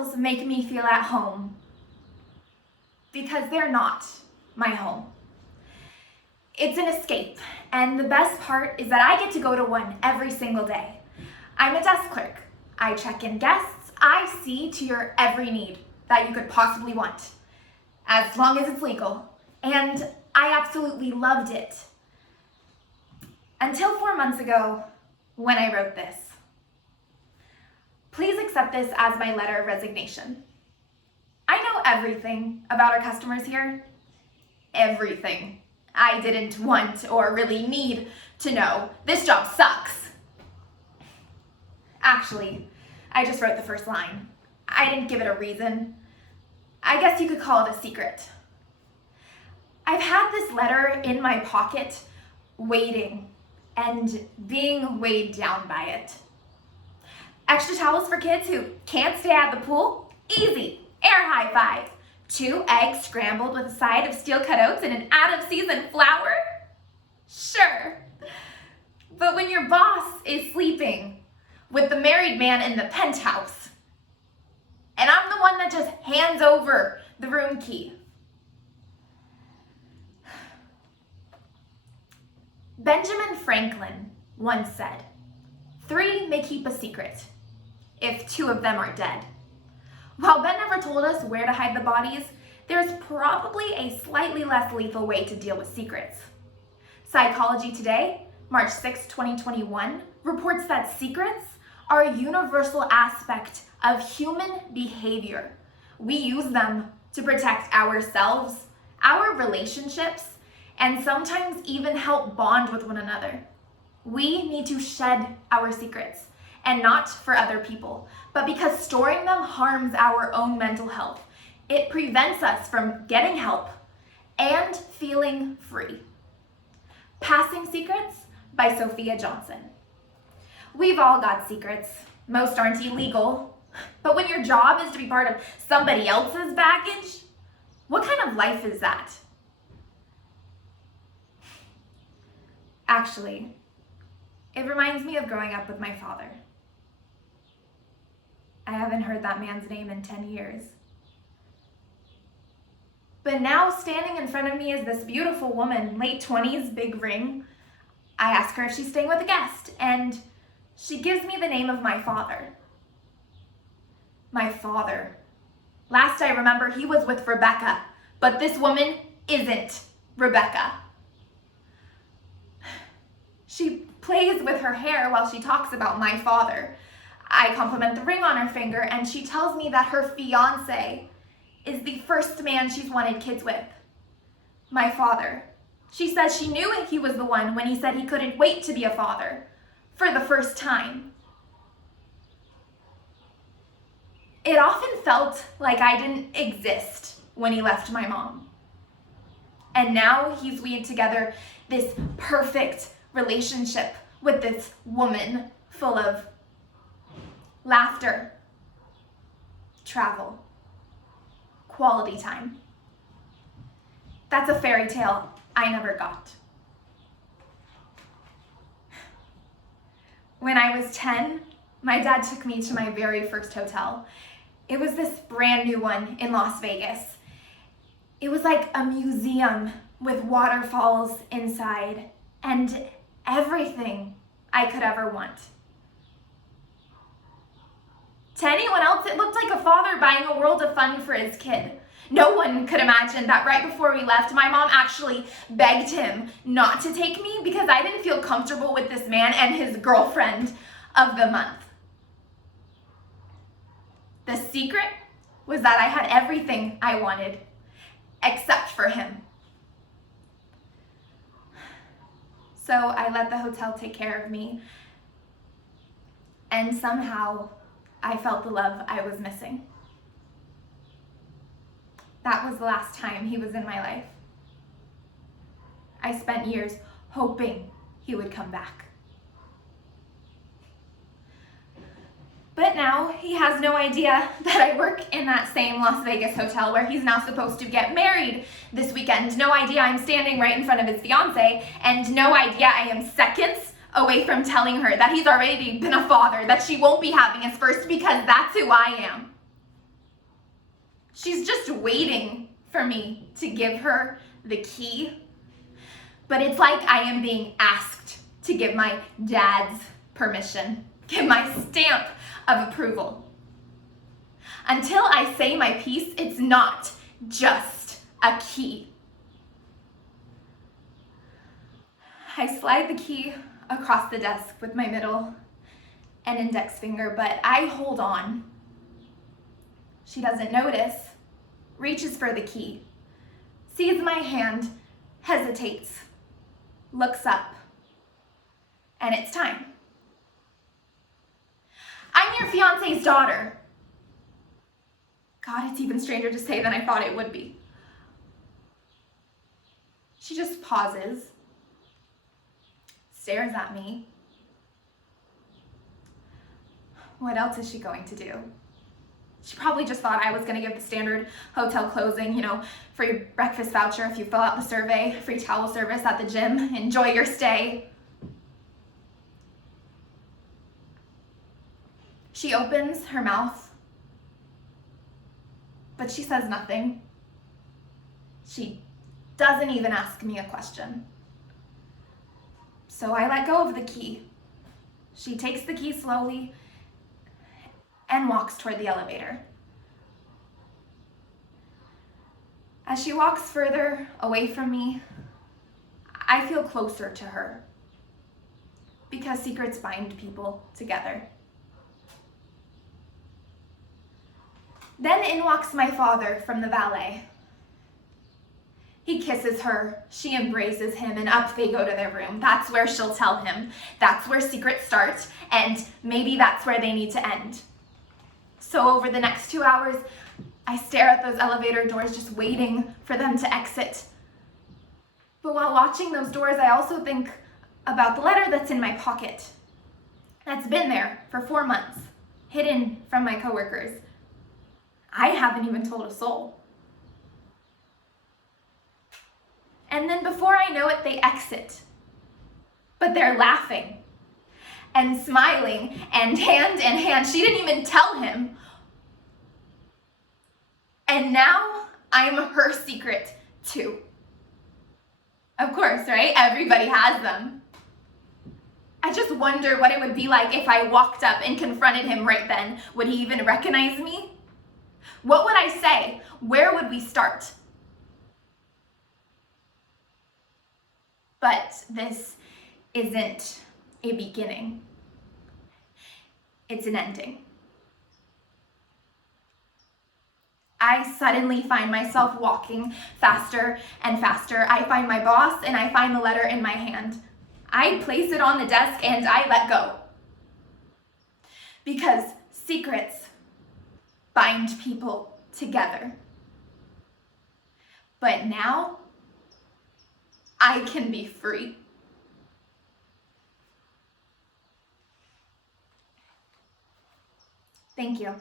hotels make me feel at home because they're not my home. It's an escape, and the best part is that I get to go to one every single day. I'm a desk clerk. I check in guests. I see to your every need that you could possibly want, as long as it's legal. And I absolutely loved it. Until 4 months ago, when I wrote this. Please accept this as my letter of resignation. I know everything about our customers here. Everything I didn't want or really need to know. This job sucks. Actually, I just wrote the first line. I didn't give it a reason. I guess you could call it a secret. I've had this letter in my pocket, waiting and being weighed down by it. Extra towels for kids who can't stay at the pool? Easy, air high five. 2 eggs scrambled with a side of steel cutouts and an out-of-season flour? Sure. But when your boss is sleeping with the married man in the penthouse, and I'm the one that just hands over the room key. Benjamin Franklin once said, 3 may keep a secret if 2 of them are dead. While Ben never told us where to hide the bodies, there's probably a slightly less lethal way to deal with secrets. Psychology Today, March 6, 2021, reports that secrets are a universal aspect of human behavior. We use them to protect ourselves, our relationships, and sometimes even help bond with one another. We need to shed our secrets, and not for other people, but because storing them harms our own mental health. It prevents us from getting help and feeling free. Passing Secrets by Sophia Johnson. We've all got secrets. Most aren't illegal, but when your job is to be part of somebody else's baggage, what kind of life is that? Actually, it reminds me of growing up with my father. I haven't heard that man's name in 10 years. But now standing in front of me is this beautiful woman, late 20s, big ring. I ask her if she's staying with a guest, and she gives me the name of my father. My father. Last I remember, he was with Rebecca, but this woman isn't Rebecca. She plays with her hair while she talks about my father. I compliment the ring on her finger, and she tells me that her fiance is the first man she's wanted kids with. My father. She says she knew he was the one when he said he couldn't wait to be a father for the first time. It often felt like I didn't exist when he left my mom. And now he's weaved together this perfect relationship with this woman full of laughter, travel, quality time. That's a fairy tale I never got. When I was 10, my dad took me to my very first hotel. It was this brand new one in Las Vegas. It was like a museum with waterfalls inside and everything I could ever want. To anyone else, it looked like a father buying a world of fun for his kid. No one could imagine that right before we left, my mom actually begged him not to take me because I didn't feel comfortable with this man and his girlfriend of the month. The secret was that I had everything I wanted except for him. So I let the hotel take care of me, and somehow I felt the love I was missing. That was the last time he was in my life. I spent years hoping he would come back. But now he has no idea that I work in that same Las Vegas hotel where he's now supposed to get married this weekend. No idea I'm standing right in front of his fiance, and no idea I am seconds away from telling her that he's already been a father, that she won't be having his first because that's who I am. She's just waiting for me to give her the key. But it's like I am being asked to give my dad's permission, give my stamp of approval. Until I say my piece, it's not just a key. I slide the key across the desk with my middle and index finger, but I hold on. She doesn't notice, reaches for the key, sees my hand, hesitates, looks up, and it's time. I'm your fiance's daughter. God, it's even stranger to say than I thought it would be. She just pauses, stares at me. What else is she going to do? She probably just thought I was going to give the standard hotel closing, free breakfast voucher if you fill out the survey, free towel service at the gym, enjoy your stay. She opens her mouth, but she says nothing. She doesn't even ask me a question. So I let go of the key. She takes the key slowly and walks toward the elevator. As she walks further away from me, I feel closer to her because secrets bind people together. Then in walks my father from the valet. He kisses her, she embraces him, and up they go to their room. That's where she'll tell him. That's where secrets start, and maybe that's where they need to end. So over the next 2 hours, I stare at those elevator doors, just waiting for them to exit. But while watching those doors, I also think about the letter that's in my pocket. That's been there for 4 months, hidden from my coworkers. I haven't even told a soul. And then before I know it, they exit. But they're laughing and smiling and hand in hand. She didn't even tell him. And now I'm her secret too. Of course, right? Everybody has them. I just wonder what it would be like if I walked up and confronted him right then. Would he even recognize me? What would I say? Where would we start? But this isn't a beginning. It's an ending. I suddenly find myself walking faster and faster. I find my boss and I find the letter in my hand. I place it on the desk and I let go. Because secrets bind people together. But now, I can be free. Thank you.